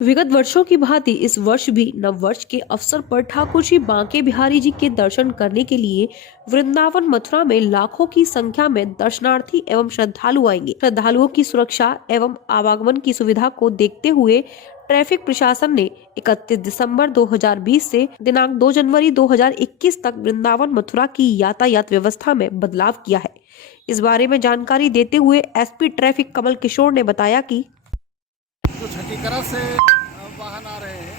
विगत वर्षों की भांति इस वर्ष भी नव वर्ष के अवसर पर ठाकुर श्री बांके बिहारी जी के दर्शन करने के लिए वृंदावन मथुरा में लाखों की संख्या में दर्शनार्थी एवं श्रद्धालु आएंगे। श्रद्धालुओं की सुरक्षा एवं आवागमन की सुविधा को देखते हुए ट्रैफिक प्रशासन ने 31 दिसंबर 2020 से दिनांक 2 जनवरी 2021 तक वृंदावन मथुरा की यातायात व्यवस्था में बदलाव किया है। इस बारे में जानकारी देते हुए एसपी ट्रैफिक कमल किशोर ने बताया कि जो छठीकरा से वाहन आ रहे हैं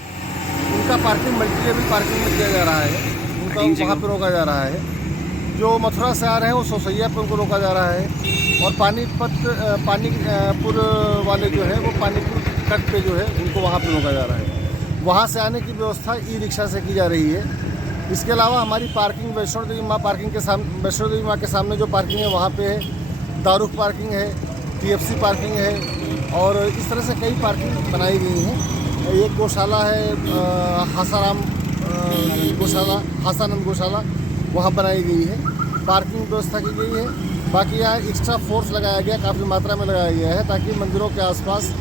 उनका पार्किंग मल्टी लेवल पार्किंग में किया जा रहा है, उनका वहाँ पर रोका जा रहा है। जो मथुरा से आ रहे हैं वो सोसैया पर उनको रोका जा रहा है और पानीपुर वाले जो है वो पानीपुर कट पे जो है उनको वहाँ पर रोका जा रहा है। वहाँ से आने की व्यवस्था ई रिक्शा से की जा रही है। इसके अलावा हमारी पार्किंग वैष्णो देवी माँ पार्किंग के सामने, वैष्णो देवी माँ के सामने जो पार्किंग है वहाँ पे है, दारुक पार्किंग है, TFC पार्किंग है और इस तरह से कई पार्किंग बनाई गई हैं। एक गौशाला है हासानंद गौशाला, वहाँ बनाई गई है, पार्किंग व्यवस्था की गई है। बाकी यहाँ एक्स्ट्रा फोर्स लगाया गया, काफ़ी मात्रा में लगाया गया है ताकि मंदिरों के आसपास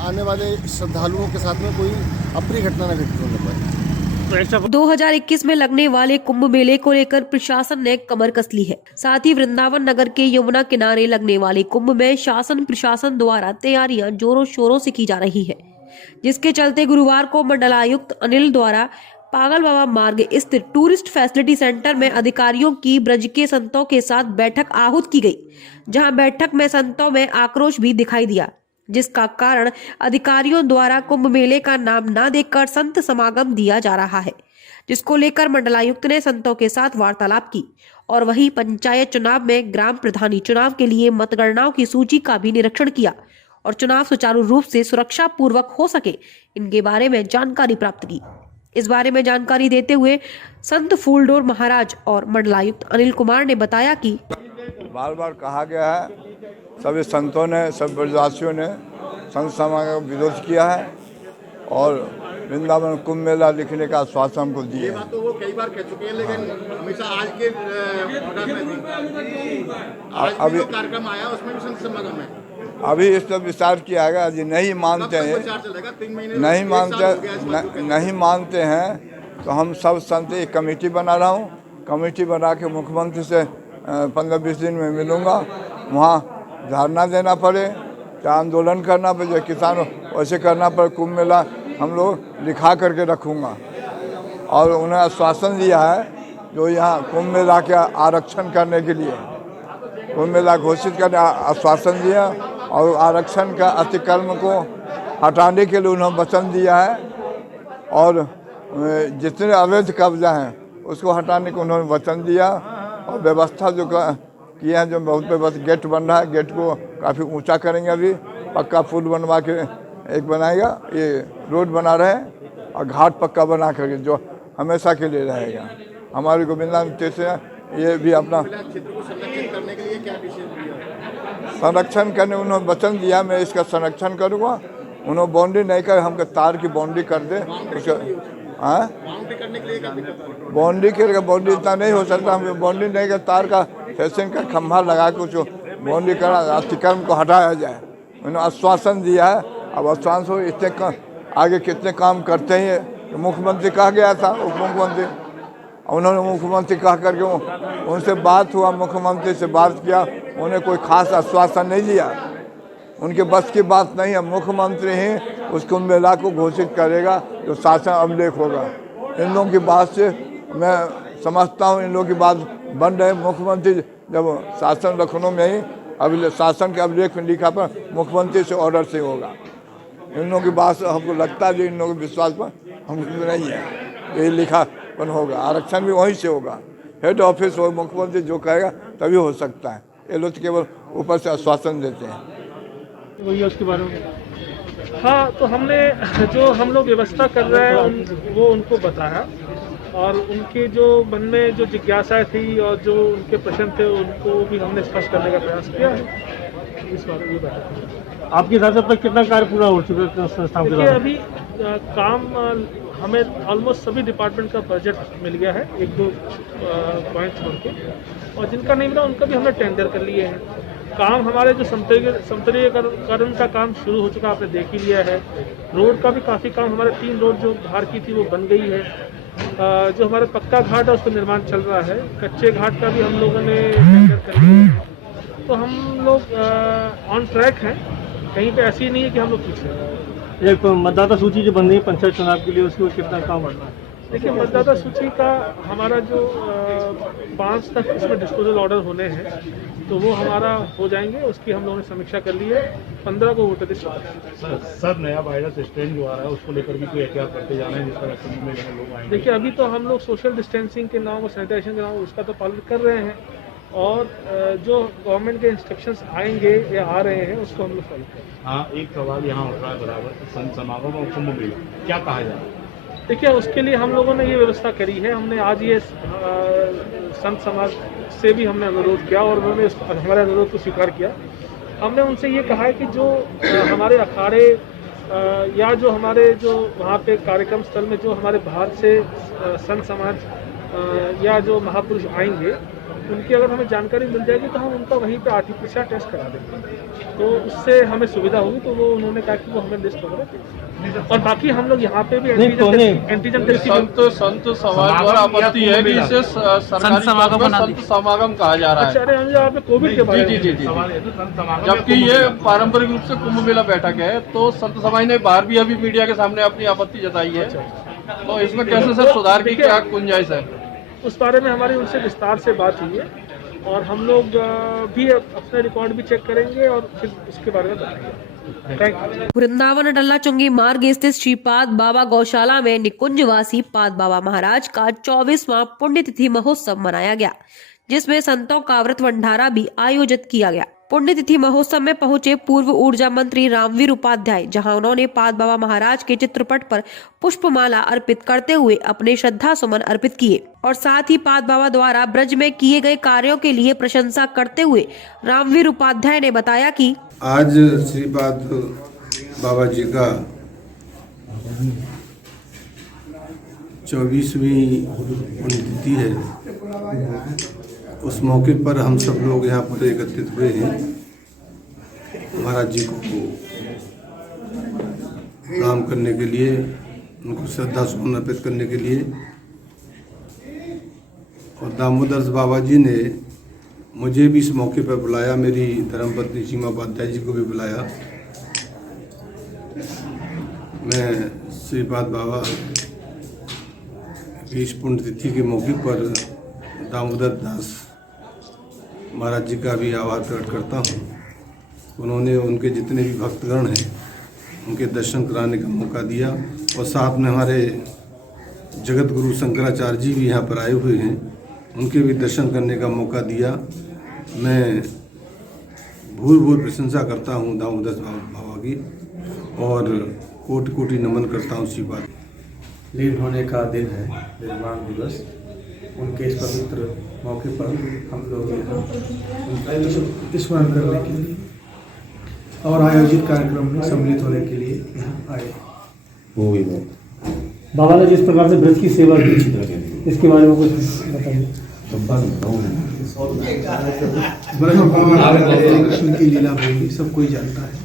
आने वाले श्रद्धालुओं के साथ में कोई अप्रिय घटना न घटित होने पाए। 2021 में लगने वाले कुंभ मेले को लेकर प्रशासन ने कमर कस ली है। साथ ही वृंदावन नगर के यमुना किनारे लगने वाले कुंभ में शासन प्रशासन द्वारा तैयारियां जोरों शोरों से की जा रही है, जिसके चलते गुरुवार को मंडलायुक्त अनिल द्वारा पागल बाबा मार्ग स्थित टूरिस्ट फैसिलिटी सेंटर में अधिकारियों की ब्रज के संतों के साथ बैठक आहूत की गई, जहां बैठक में संतों में आक्रोश भी दिखाई दिया, जिसका कारण अधिकारियों द्वारा कुंभ मेले का नाम न देकर संत समागम दिया जा रहा है, जिसको लेकर मंडलायुक्त ने संतों के साथ वार्तालाप की और वहीं पंचायत चुनाव में ग्राम प्रधानी चुनाव के लिए मतगणनाओं की सूची का भी निरीक्षण किया और चुनाव सुचारू रूप से सुरक्षा पूर्वक हो सके इनके बारे में जानकारी प्राप्त की। इस बारे में जानकारी देते हुए संत फूलडोर महाराज और मंडलायुक्त अनिल कुमार ने बताया कि बार बार कहा गया है, सभी संतों ने, सब ब्रजवासियों ने संत समागम का विरोध किया है और वृंदावन कुंभ मेला लिखने का आश्वासन हमको दिए। ये बात तो वो कई बार कह चुके हैं, लेकिन हमेशा आज के ऑर्डर में भी आज जो कार्यक्रम आया उसमें भी संत समागम है। अभी इस पर विचार किया गया। यदि नहीं मानते हैं, नहीं मानते हैं तो हम सब संत एक कमेटी बना रहा हूँ। कमेटी बना के मुख्यमंत्री से 15-20 दिन में मिलूँगा। वहाँ धरना देना पड़े, चाहे आंदोलन करना पड़े, किसान वैसे करना पड़े, कुंभ मेला हम लोग लिखा करके रखूँगा। और उन्हें आश्वासन दिया है जो यहाँ कुंभ मेला के आरक्षण करने के लिए कुंभ मेला घोषित करने आश्वासन दिया और आरक्षण का अतिक्रम को हटाने के लिए उन्होंने वचन दिया है और जितने अवैध कब्जा हैं उसको हटाने को उन्होंने वचन दिया और व्यवस्था जो किए हैं, जो बहुत व्यवस्था, गेट बन रहा है, गेट को काफ़ी ऊंचा करेंगे। अभी पक्का पुल बनवा के एक बनाएगा, ये रोड बना रहे हैं और घाट पक्का बना करके जो हमेशा के लिए रहेगा। हमारे गोविंदान से ये भी अपना संरक्षण करने उन्होंने वचन दिया, मैं इसका संरक्षण करूँगा। उन्होंने बाउंड्री नहीं कर, हमको तार की बाउंड्री कर दे। हाँ, बाउंड्री इतना नहीं हो सकता, हम बाउंड्री नहीं कर, तार का फेंसिंग का खंभा लगा के उसको बाउंड्री करा, अतिक्रम को हटाया जाए। उन्होंने आश्वासन दिया है। अब आश्वासन हो इतने आगे कितने काम करते हैं। तो मुख्यमंत्री कहा गया था, उप मुख्यमंत्री, उन्होंने मुख्यमंत्री कह करके उनसे बात हुआ, मुख्यमंत्री से बात किया, उन्हें कोई खास आश्वासन नहीं दिया। उनके बस की बात नहीं है। मुख्यमंत्री ही उस कुंभ मेला को घोषित करेगा जो शासन अभिलेख होगा। इन लोगों की बात से मैं समझता हूँ, इन लोगों की बात बन रहे। मुख्यमंत्री जब शासन लखनऊ में ही शासन के अभिलेख में लिखा पर मुख्यमंत्री से ऑर्डर से होगा। इन लोगों की बात से हमको लगता है, जो इन लोगों के विश्वास पर हमको नहीं है, यही लिखा होगा। आरक्षण भी वहीं से होगा, हेड ऑफिस हो, मुख्यमंत्री जो कहेगा तभी हो सकता है। ये लोग केवल ऊपर से आश्वासन देते हैं। वही उसके बारे में हाँ, तो हमने जो हम लोग व्यवस्था कर रहे हैं वो उनको बताया और उनके जो मन में जो जिज्ञासाएं थी और जो उनके प्रश्न थे उनको भी हमने स्पष्ट करने का प्रयास किया है। इस बारे में बताया। आपके हिसाब से अब तक कितना कार्य पूरा हो चुका है संस्था के द्वारा? अभी काम हमें ऑलमोस्ट सभी डिपार्टमेंट का बजट मिल गया है, 1-2 पॉइंट छोड़ के, और जिनका नहीं मिला उनका भी हमने टेंडर कर लिए हैं। काम हमारे जो समतलीकरण का काम शुरू हो चुका, आपने देख ही लिया है। रोड का भी काफ़ी काम, हमारे 3 रोड जो बाहर की थी वो बन गई है। जो हमारा पक्का घाट है उसका निर्माण चल रहा है। कच्चे घाट का भी हम लोगों ने टेंडर कर लिया है। तो हम लोग ऑन ट्रैक हैं, कहीं पे ऐसी नहीं है कि हम लोग पीछे हैं। एक मतदाता सूची जो बन रही है पंचायत चुनाव के लिए, उसको कितना काम बढ़ रहा है? देखिए, मतदाता सूची का हमारा जो 5 तक इसमें डिस्पोजल ऑर्डर होने हैं, तो वो हमारा हो जाएंगे। उसकी हम लोगों ने समीक्षा कर ली है। 15 को वोटर लिस्ट। सर नया वायरस स्ट्रेन जो आ रहा है उसको लेकर भी कोई एहतियात करते जाना है, जिस तरह में लोग आएंगे? देखिए, अभी तो हम लोग सोशल डिस्टेंसिंग के नाम और सैनिटाइजेशन के नाम उसका तो पालन कर रहे हैं, और जो गवर्नमेंट के इंस्ट्रक्शंस आएंगे या आ रहे हैं उसको हम लोग फॉलो करेंगे। हाँ, एक सवाल यहाँ उठ रहा है बराबर, संत समागम और कुंभ मेला क्या कहा जाए? देखिए, उसके लिए हम लोगों ने ये व्यवस्था करी है। हमने आज ये संत समाज से भी हमने अनुरोध किया और उन्होंने हमारे अनुरोध को स्वीकार किया। हमने उनसे ये कहा है कि जो हमारे अखाड़े या जो हमारे जो वहाँ पे कार्यक्रम स्थल में जो हमारे बाहर से संत समाज या जो महापुरुष आएंगे, उनकी अगर हमें जानकारी मिल जाएगी तो हम उनका वहीं पे आरटीपीसीआर टेस्ट करा देंगे, तो उससे हमें सुविधा होगी। तो वो उन्होंने कहा कि वो हमें लिस्ट वगैरह, और बाकी हम लोग यहाँ पे भी एंटीजन टेस्टिंग। संत समाज द्वारा आपत्ति है कि इसे सरकारी तौर पर संत समागम कहा जा रहा है। अच्छा, अरे हम यहाँ पे कोविड के बारे में जी, जबकि ये पारंपरिक रूप से कुंभ मेला बैठक है, तो संत समाज ने बाहर भी अभी मीडिया के सामने अपनी आपत्ति जताई है। तो इसमें कैसे सर सुधार की क्या गुंजाइश है? उस बारे में हमारी उनसे विस्तार से बात हुई है, और हम लोग भी अपने रिकॉर्ड भी चेक करेंगे और फिर उसके बारे में बताएंगे। Thank you. वृंदावन अडल्ला चुंगी मार्ग स्थित श्री पाद बाबा गौशाला में निकुंजवासी पाद बाबा महाराज का 24वां पुण्यतिथि महोत्सव मनाया गया, जिसमें संतों का व्रत भंडारा भी आयोजित किया गया। पुण्यतिथि महोत्सव में पहुंचे पूर्व ऊर्जा मंत्री रामवीर उपाध्याय, जहां उन्होंने पाद बाबा महाराज के चित्रपट पर पुष्पमाला अर्पित करते हुए अपने श्रद्धा सुमन अर्पित किए, और साथ ही पाद बाबा द्वारा ब्रज में किए गए कार्यों के लिए प्रशंसा करते हुए रामवीर उपाध्याय ने बताया कि आज श्रीपाद बाबा जी का 24वीं पुण्यतिथि है। उस मौके पर हम सब लोग यहाँ पर एकत्रित हुए हैं, महाराज जी को प्रणाम करने के लिए, उनको श्रद्धा सुमन अर्पित करने के लिए। और दामोदर बाबा जी ने मुझे भी इस मौके पर बुलाया, मेरी धर्मपत्नी सीमा उपाध्याय जी को भी बुलाया। मैं श्रीपाद बाबा की इस पुण्यतिथि के मौके पर दामोदर दास महाराज जी का भी आभार प्रकट करता हूँ। उन्होंने उनके जितने भी भक्तगण हैं उनके दर्शन कराने का मौका दिया, और साथ में हमारे जगत गुरु शंकराचार्य जी भी यहाँ पर आए हुए हैं, उनके भी दर्शन करने का मौका दिया। मैं भूल प्रशंसा करता हूँ दामोदर बाबा की, और कोटि कोटि नमन करता हूँ श्रीपाद। लीन होने का दिन है, निर्वाण दिवस। उनके इस पवित्र मौके पर हम लोग यहाँ स्मरण करने के लिए और आयोजित कार्यक्रम में सम्मिलित होने के लिए यहाँ आए। बाबा ने जिस प्रकार से ब्रज की सेवा की, इसके बारे में कुछ बताइए। कृष्ण की लीला भूमि सब कोई जानता है।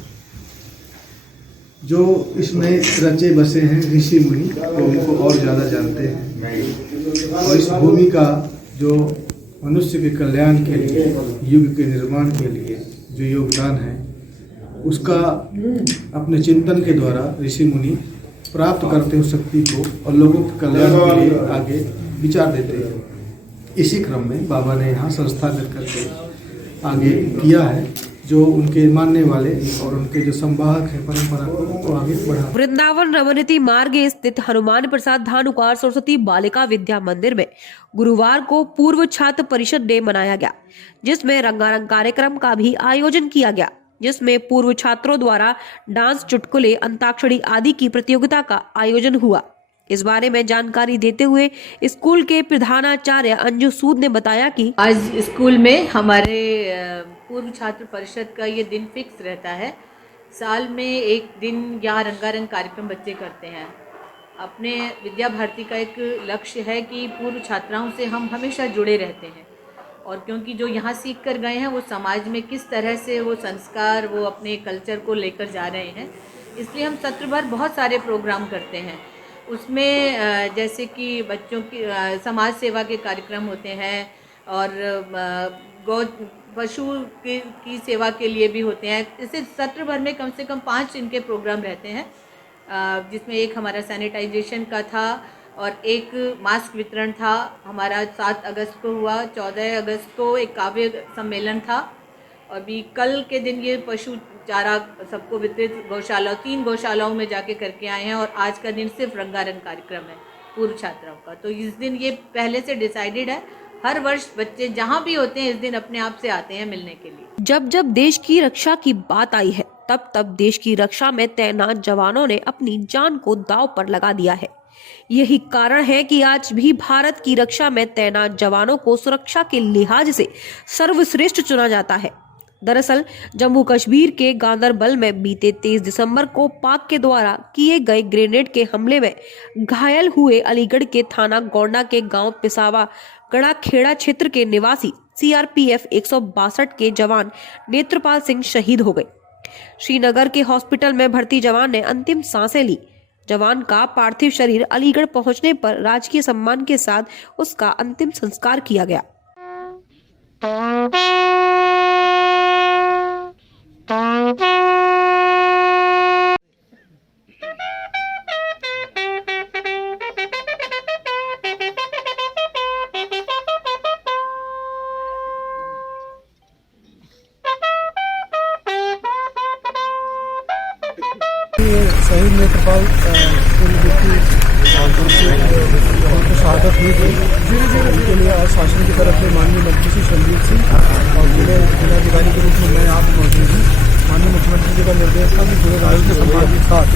जो इसमें रचे बसे हैं ऋषि मुनि, वो उनको और ज़्यादा जानते हैं। और इस भूमि का जो मनुष्य के कल्याण के लिए, युग के निर्माण के लिए जो योगदान है, उसका अपने चिंतन के द्वारा ऋषि मुनि प्राप्त करते हो शक्ति को, और लोगों के कल्याण के लिए आगे विचार देते हैं। इसी क्रम में बाबा ने यहाँ संस्था करके आगे किया है, जो उनके मानने वाले और उनके जो संवाहक है परंपरा को आगे बढ़ा। वृंदावन रमनीति मार्ग स्थित हनुमान प्रसाद धानुकार सरस्वती बालिका विद्या मंदिर में गुरुवार को पूर्व छात्र परिषद डे मनाया गया, जिसमें रंगारंग कार्यक्रम का भी आयोजन किया गया, जिसमें पूर्व छात्रों द्वारा डांस, चुटकुले, अंताक्षरी आदि की प्रतियोगिता का आयोजन हुआ। इस बारे में जानकारी देते हुए स्कूल के प्रधानाचार्य अंजू सूद ने बताया कि आज स्कूल में हमारे पूर्व छात्र परिषद का ये दिन फिक्स रहता है। साल में एक दिन यहाँ रंगारंग कार्यक्रम बच्चे करते हैं। अपने विद्या भारती का एक लक्ष्य है कि पूर्व छात्राओं से हम हमेशा जुड़े रहते हैं, और क्योंकि जो यहाँ सीख कर गए हैं वो समाज में किस तरह से वो संस्कार, वो अपने कल्चर को लेकर जा रहे हैं, इसलिए हम सत्र भर बहुत सारे प्रोग्राम करते हैं। उसमें जैसे कि बच्चों की समाज सेवा के कार्यक्रम होते हैं और गौ पशु की सेवा के लिए भी होते हैं। इसे सत्र भर में कम से कम 5 इनके प्रोग्राम रहते हैं, जिसमें एक हमारा सैनिटाइजेशन का था और एक मास्क वितरण था हमारा 7 अगस्त को हुआ। 14 अगस्त को एक काव्य सम्मेलन था और भी कल के दिन ये पशु चारा सबको वितरित 3 गौशालाओं में जाके करके आए हैं और आज का दिन सिर्फ रंगारंग कार्यक्रम है पूर्व छात्राओं का। तो इस दिन ये पहले से डिसाइडेड है, हर वर्ष बच्चे जहाँ भी होते हैं इस दिन अपने आप से आते हैं मिलने के लिए। जब जब देश की रक्षा की बात आई है तब तब देश की रक्षा में तैनात जवानों ने अपनी जान को दांव पर लगा दिया है। यही कारण है कि आज भी भारत की रक्षा में तैनात जवानों को सुरक्षा के लिहाज से सर्वश्रेष्ठ चुना जाता है। दरअसल जम्मू कश्मीर के गांदरबल में बीते 23 दिसंबर को पाक के द्वारा किए गए ग्रेनेड के हमले में घायल हुए अलीगढ़ के थाना गोंडा के गांव पिसावा गड़ा खेड़ा क्षेत्र के निवासी CRPF 162 के जवान नेत्रपाल सिंह शहीद हो गए। श्रीनगर के हॉस्पिटल में भर्ती जवान ने अंतिम सांसें ली। जवान का पार्थिव शरीर अलीगढ़ पहुंचने पर राजकीय सम्मान के साथ उसका अंतिम संस्कार किया गया। शहीद नेत्रपाल उनको शहादत हुई थी, उनके लिए आज शासन की तरफ से माननीय मंत्री श्री संजीव सिंह और जिलाधिकारी के रूप में मैं आप मौजूद हूँ। माननीय मुख्यमंत्री जी का निर्देश था कि पूरे राज्य के सम्मान के साथ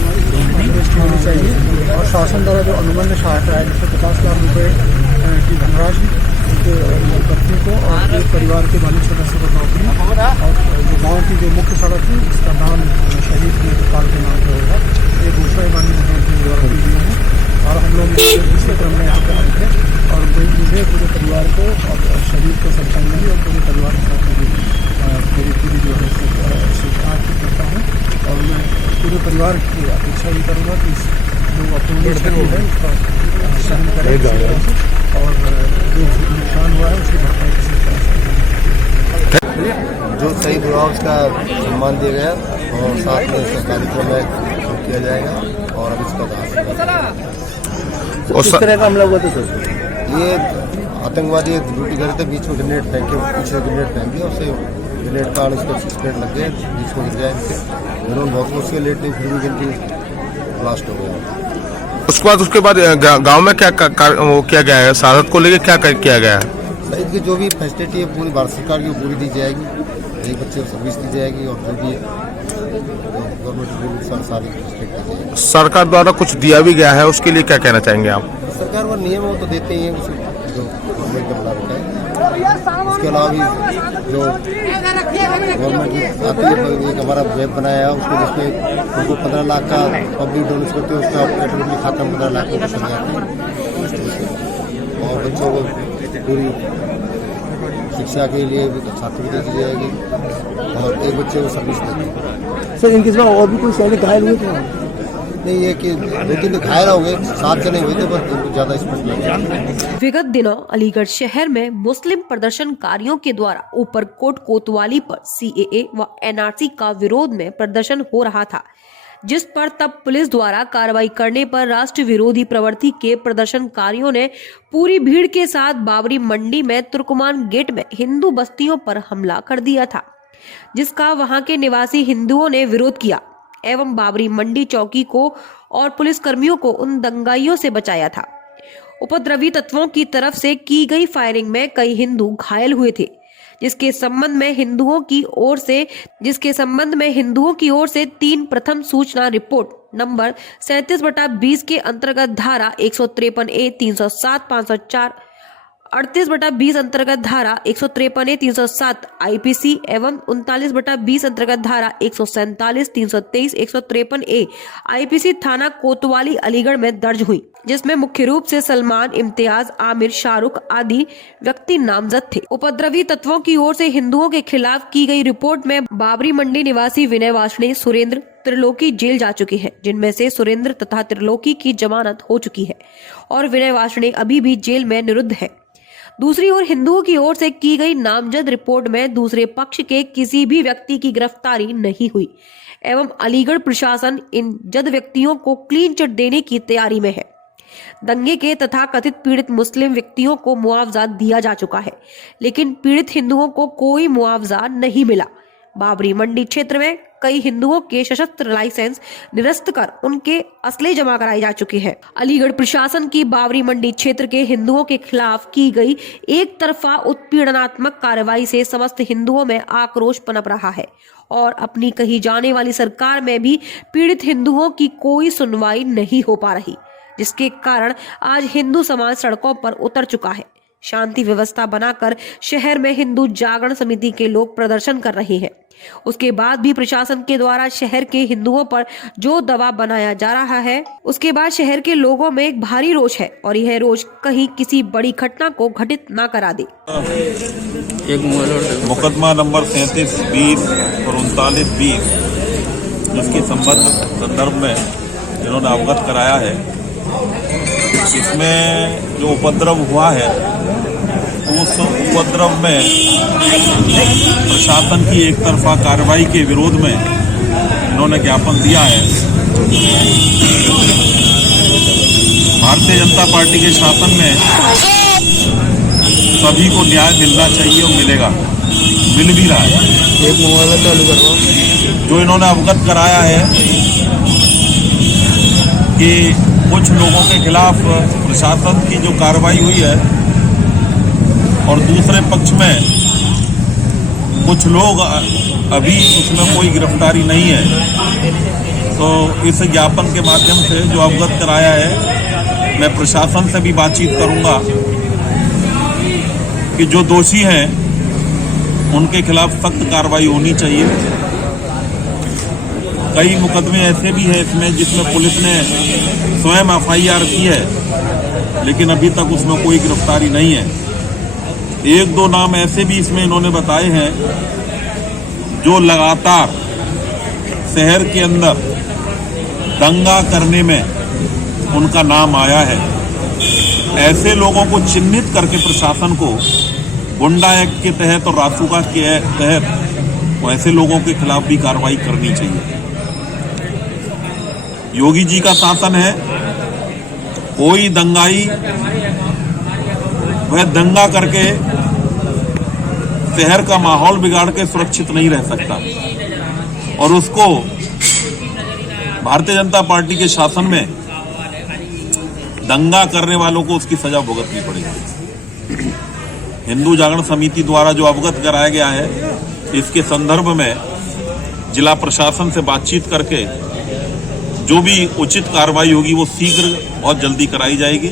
अंत्येष्टि होनी चाहिए और शासन द्वारा जो अनुमन्य सहायता है 150 लाख रुपए की धनराशि उनके पत्नी को और एक परिवार के बालिग सदस्य को नौकरी और जो गाँव की जो मुख्य सड़क थी उसका नाम शहीद नेत्रपाल के नाम पर होगा, ये घोषणा माननीय मुख्यमंत्री द्वारा की गई है। और हम लोग इसी क्रम में यहाँ पे आए थे और मुझे पूरे परिवार को और शरीर को श्रद्धांजलि और पूरे परिवार के साथ मेरी पूरी जो है स्वीकार करता हूँ और मैं पूरे परिवार की अपेक्षा भी करूँगा कि जो अपनी शरीर है उसका सहन करें और जो नुकसान हुआ है उसकी भरपाई किसी तरह से। जो शहीद हुआ उसका सम्मान दिया गया और साथ में इसका कार्यक्रम में किया जाएगा और अब इसका किस तरह का हमला हुआ था सर? ये आतंकवादी ड्यूटी कर रहे थे, बीच में ग्रेनेड फेंके, पीछे ग्रेनेड फेंक दिया, उससे ग्रेनेड का उसको स्प्रेड लग गया, बीच में गिर गया, उन्होंने बहुत मुश्किल लेट नहीं, फिर भी गिनती ब्लास्ट हो गया। उसके बाद गांव में क्या वो किया गया है? शहादत को लेकर क्या किया गया है? शहीद की जो भी फैसिलिटी है पूरी भारत सरकार की पूरी दी जाएगी, एक बच्चे को सर्विस दी जाएगी और जो भी गवर्नमेंट सारी रिस्पेक्ट दी जाएगी। सरकार द्वारा कुछ दिया भी गया है, उसके लिए क्या कहना चाहेंगे आप? सरकार वो नियम वो तो देते ही हैं, जो गवर्नमेंट का बना रखा है। उसके अलावा भी जो गवर्नमेंट आती है, एक हमारा वेब बनाया है उसको जिसमें उनको 15 लाख का पब्लिक डोनेशन करते हैं, उसका ऑटोमेटिकली खाता में 15 लाख रुपये चले जाते हैं और बच्चों को पूरी शिक्षा के लिए छात्रवृत्ति दी जाएगी और एक बच्चे को सर्विस देगी। सर इनके सिवा और भी कोई सैनिक घायल हुए थे? नहीं, ये कि 2-3 घायल हो गए, 7 जने हुए थे, पर ज्यादा स्पष्ट नहीं। विगत दिनों अलीगढ़ शहर में मुस्लिम प्रदर्शनकारियों के द्वारा ऊपरकोट कोतवाली पर CAA व NRC का विरोध में प्रदर्शन हो रहा था, जिस पर तब पुलिस द्वारा कार्रवाई करने पर राष्ट्र विरोधी प्रवृत्ति के प्रदर्शनकारियों ने पूरी भीड़ के साथ बाबरी मंडी में तुर्कमान गेट में हिंदू बस्तियों पर हमला कर दिया था, जिसका वहां के निवासी हिंदुओं ने विरोध किया एवं बाबरी मंडी चौकी को और पुलिसकर्मियों को उन दंगाइयों से बचाया था। उपद्रवी तत्वों की तरफ से की गई फायरिंग में कई हिंदू घायल हुए थे, जिसके संबंध में हिंदुओं की ओर से 3 प्रथम सूचना रिपोर्ट नंबर 37/20 के अंतर्गत धारा 153A, 307, 504 38/20 अंतर्गत धारा 153A 307 आईपीसी एवं 39/20 अंतर्गत धारा 147 323 153A आईपीसी थाना कोतवाली अलीगढ़ में दर्ज हुई, जिसमें मुख्य रूप से सलमान, इम्तियाज, आमिर, शाहरुख आदि व्यक्ति नामजद थे। उपद्रवी तत्वों की ओर से हिंदुओं के खिलाफ की गई रिपोर्ट में बाबरी मंडी निवासी विनय वासणे, सुरेंद्र, त्रिलोकी जेल जा चुके हैं, जिनमें से सुरेंद्र तथा त्रिलोकी की जमानत हो चुकी है और विनय वासणे अभी भी जेल में निरुद्ध है। दूसरी ओर हिंदुओं की ओर से की गई नामजद रिपोर्ट में दूसरे पक्ष के किसी भी व्यक्ति की गिरफ्तारी नहीं हुई एवं अलीगढ़ प्रशासन इन जद व्यक्तियों को क्लीन चिट देने की तैयारी में है। दंगे के तथा कथित पीड़ित मुस्लिम व्यक्तियों को मुआवजा दिया जा चुका है, लेकिन पीड़ित हिंदुओं को कोई मुआवजा नहीं मिला। बाबरी मंडी क्षेत्र में कई हिंदुओं के सशस्त्र लाइसेंस निरस्त कर उनके असले जमा कराई जा चुकी है। अलीगढ़ प्रशासन की बाबरी मंडी क्षेत्र के हिंदुओं के खिलाफ की गई एक तरफा उत्पीड़नात्मक कार्रवाई से समस्त हिंदुओं में आक्रोश पनप रहा है और अपनी कही जाने वाली सरकार में भी पीड़ित हिंदुओं की कोई सुनवाई नहीं हो पा रही, जिसके कारण आज हिंदू समाज सड़कों पर उतर चुका है। शांति व्यवस्था बनाकर शहर में हिंदू जागरण समिति के लोग प्रदर्शन कर रहे हैं। उसके बाद भी प्रशासन के द्वारा शहर के हिंदुओं पर जो दबाव बनाया जा रहा है, उसके बाद शहर के लोगों में एक भारी रोष है और यह रोष कहीं किसी बड़ी घटना को घटित न करा दे। मुकदमा नंबर 37-20 और 39-20 जिसके संदर्भ में जिन्होंने अवगत कराया है, इसमें जो उपद्रव हुआ है उस उपद्रव में प्रशासन की एक तरफा कार्रवाई के विरोध में इन्होंने ज्ञापन दिया है। भारतीय जनता पार्टी के शासन में सभी को न्याय मिलना चाहिए और मिलेगा, मिल भी रहा है। एक मोबाइल चालू करो। जो इन्होंने अवगत कराया है कि कुछ लोगों के खिलाफ प्रशासन की जो कार्रवाई हुई है और दूसरे पक्ष में कुछ लोग अभी उसमें कोई गिरफ्तारी नहीं है, तो इस ज्ञापन के माध्यम से जो अवगत कराया है, मैं प्रशासन से भी बातचीत करूंगा कि जो दोषी हैं उनके खिलाफ सख्त कार्रवाई होनी चाहिए। कई मुकदमे ऐसे भी हैं इसमें जिसमें पुलिस ने स्वयं FIR की है, लेकिन अभी तक उसमें कोई गिरफ्तारी नहीं है। एक दो नाम ऐसे भी इसमें इन्होंने बताए हैं जो लगातार शहर के अंदर दंगा करने में उनका नाम आया है। ऐसे लोगों को चिन्हित करके प्रशासन को गुंडा एक्ट के तहत और रासुका के तहत ऐसे लोगों के खिलाफ भी कार्रवाई करनी चाहिए। योगी जी का शासन है, कोई दंगाई वह दंगा करके शहर का माहौल बिगाड़ के सुरक्षित नहीं रह सकता और उसको भारतीय जनता पार्टी के शासन में दंगा करने वालों को उसकी सजा भुगतनी पड़ेगी। हिंदू जागरण समिति द्वारा जो अवगत कराया गया है, इसके संदर्भ में जिला प्रशासन से बातचीत करके जो भी उचित कार्रवाई होगी वो शीघ्र और जल्दी कराई जाएगी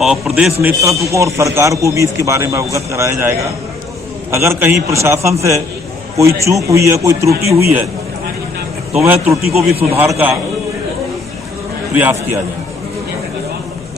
और प्रदेश नेतृत्व को और सरकार को भी इसके बारे में अवगत कराया जाएगा। अगर कहीं प्रशासन से कोई चूक हुई है, कोई त्रुटि हुई है, तो वह त्रुटि को भी सुधार का प्रयास किया जाए।